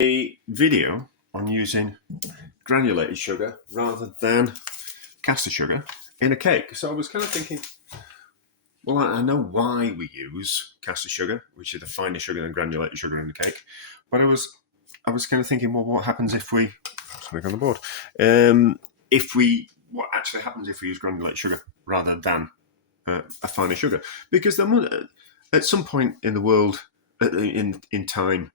a video on using granulated sugar rather than caster sugar in a cake. So I was kind of thinking, well, I know why we use caster sugar, which is a finer sugar than granulated sugar in a cake, but I was kind of thinking, well, what happens if we on the board? What actually happens if we use granulated sugar rather than a finer sugar? Because at some point in the world, in time,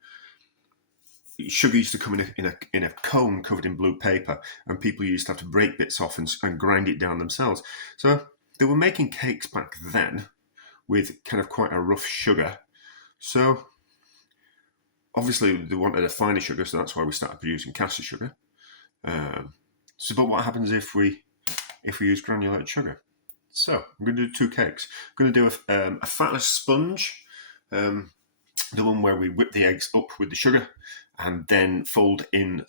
sugar used to come in a cone covered in blue paper, and people used to have to break bits off and grind it down themselves. So they were making cakes back then with kind of quite a rough sugar. So obviously they wanted a finer sugar, so that's why we started producing caster sugar. But what happens if we use granulated sugar? So I'm going to do two cakes. I'm going to do a fatless sponge, the one where we whip the eggs up with the sugar and then fold in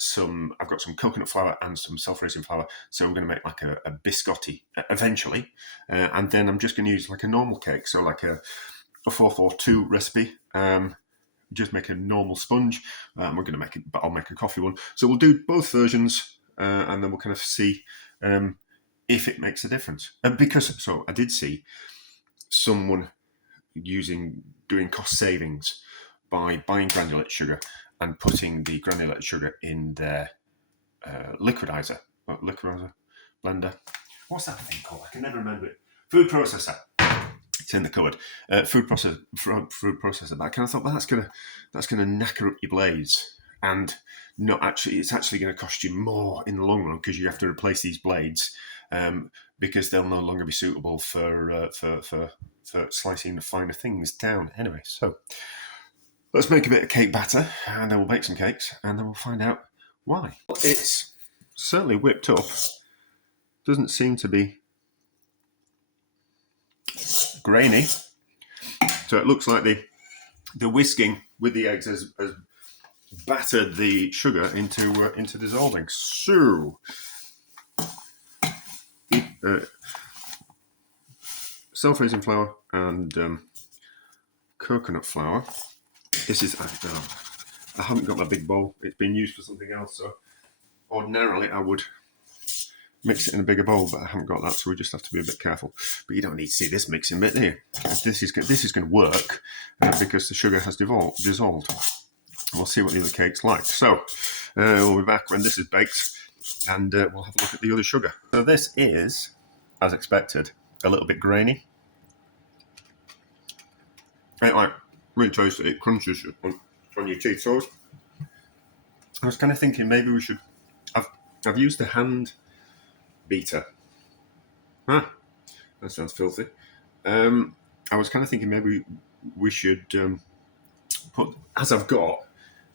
I've got some coconut flour and some self-raising flour, so we're going to make like a biscotti eventually, and then I'm just going to use like a normal cake, so like a 442 recipe. Just make a normal sponge. We're going to make it, but I'll make a coffee one. So we'll do both versions, and then we'll kind of see if it makes a difference. So I did see someone doing cost savings by buying granulated sugar and putting the granulated sugar in their liquidizer blender. What's that thing called? I can never remember it. Food processor. It's in the cupboard. Food processor. But I kind of thought, well, that's gonna knacker up your blades, and not actually. It's actually going to cost you more in the long run because you have to replace these blades because they'll no longer be suitable for slicing the finer things down. Anyway, so let's make a bit of cake batter, and then we'll bake some cakes, and then we'll find out why. It's certainly whipped up. Doesn't seem to be grainy, so it looks like the whisking with the eggs has battered the sugar into dissolving. So self-raising flour and coconut flour. This is I haven't got my big bowl. It's been used for something else, so ordinarily I would mix it in a bigger bowl, but I haven't got that, so we just have to be a bit careful. But you don't need to see this mixing bit, do you? This is going to work because the sugar has dissolved. We'll see what the other cake's like. So we'll be back when this is baked, and we'll have a look at the other sugar. So this is, as expected, a little bit grainy. Really tasty. It crunches on your teeth. So I was kind of thinking maybe we should. I've used the hand beater. That sounds filthy. I was kind of thinking maybe we should put, as I've got,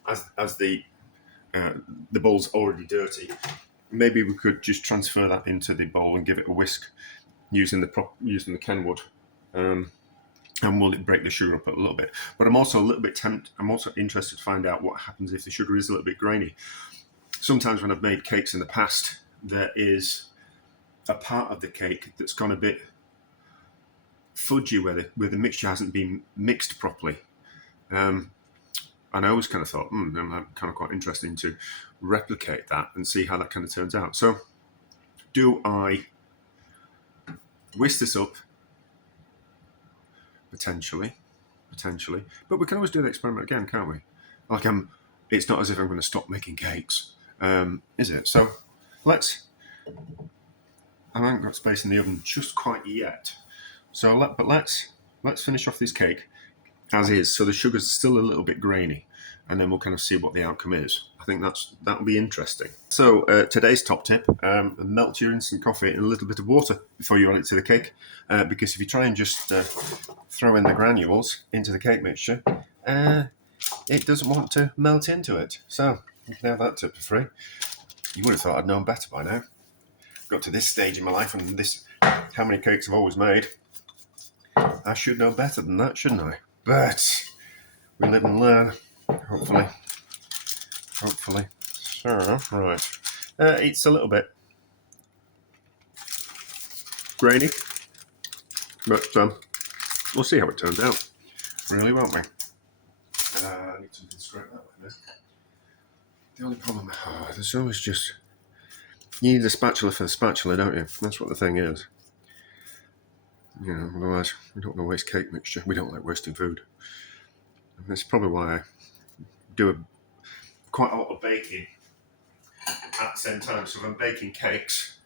as the bowl's already dirty, maybe we could just transfer that into the bowl and give it a whisk using the Kenwood. And will it break the sugar up a little bit? But I'm also a little bit I'm also interested to find out what happens if the sugar is a little bit grainy. Sometimes when I've made cakes in the past, there is a part of the cake that's gone a bit fudgy where the mixture hasn't been mixed properly. And I always kind of thought, that's kind of quite interesting to replicate that and see how that kind of turns out. So do I whisk this up? Potentially, but we can always do the experiment again, can't we? It's not as if I'm going to stop making cakes, is it? So I haven't got space in the oven just quite yet. So let's finish off this cake as is. So the sugar's still a little bit grainy, and then we'll kind of see what the outcome is. I think that'll be interesting. So today's top tip: melt your instant coffee in a little bit of water before you add it to the cake, because if you try and just throw in the granules into the cake mixture, it doesn't want to melt into it. So you can have that tip for free. You would have thought I'd known better by now. Got to this stage in my life, and how many cakes I've always made. I should know better than that, shouldn't I? But we live and learn, hopefully. So, right. It's a little bit grainy, but we'll see how it turns out. Really, won't we? I need something to scrape that with. The only problem, there's always just, you need a spatula for the spatula, don't you? That's what the thing is. You know, otherwise we don't want to waste cake mixture. We don't like wasting food. And that's probably why I do quite a lot of baking at the same time. So if I'm baking cakes,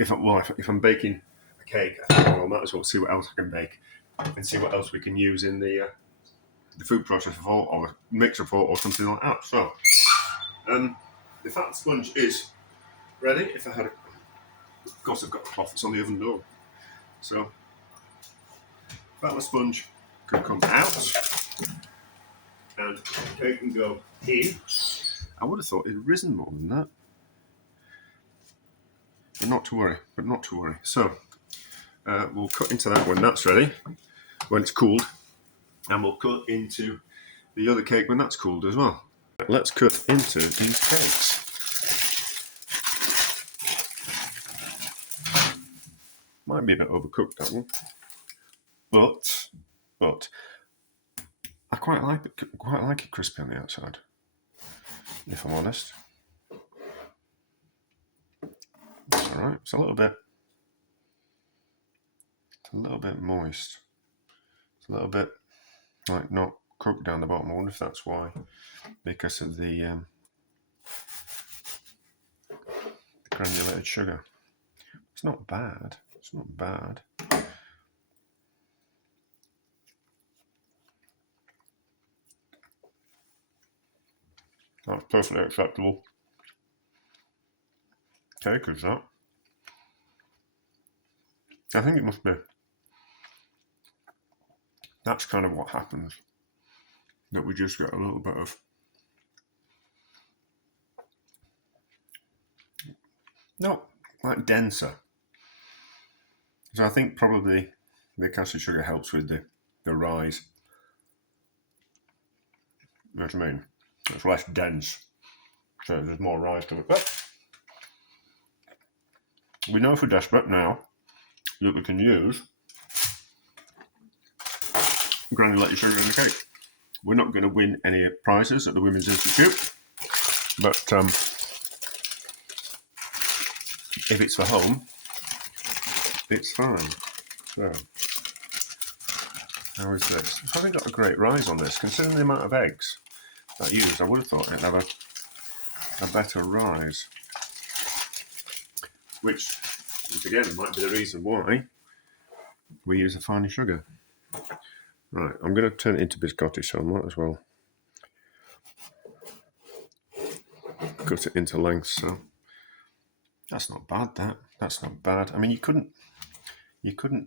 if I'm baking a cake, I think I might as well see what else I can bake and see what else we can use in the food processor for, or a mixer for, or something like that. So the fat sponge is ready. If I had, of course, I've got a cloth that's on the oven door. So fat sponge can come out, and the cake can go in. I would have thought it had risen more than that, but not to worry. So we'll cut into that when that's ready, when it's cooled, and we'll cut into the other cake when that's cooled as well. Let's cut into these cakes. Might be a bit overcooked, that one, but I quite like it crispy on the outside, if I'm honest. It's all right. It's a little bit moist. It's a little bit like not cooked down the bottom. I wonder if that's why, because of the granulated sugar. It's not bad. That's perfectly acceptable cake, is that? I think it must be. That's kind of what happens. That we just get a little bit of, not like denser. So I think probably the caster sugar helps with the rise. You know what I mean? It's less dense, so there's more rise to it. But we know if we're desperate now that we can use granulated sugar in the cake. We're not going to win any prizes at the Women's Institute, but if it's for home, it's fine. So, how is this? It's probably got a great rise on this. Considering the amount of eggs that I used, I would have thought it'd have a better rise. Which, once again, might be the reason why we use a finer sugar. Right, I'm going to turn it into biscotti, so I might as well cut it into lengths. So that's not bad. That's not bad. I mean, you couldn't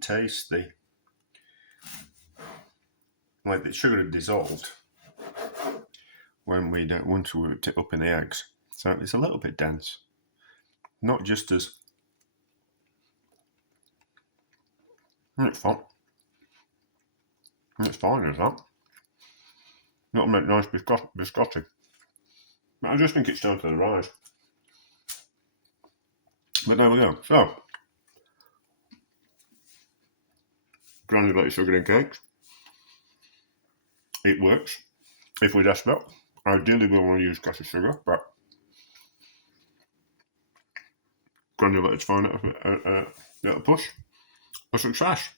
taste the sugar had dissolved when once we whipped it up in the eggs. So it's a little bit dense, not just as. It's fine. It's fine as that. That'll make nice biscotti. But I just think it's down to the rise. But there we go. So, granulated sugar in cakes. It works if we're desperate. Ideally, we want to use caster sugar, but granulated's fine at a push. A success.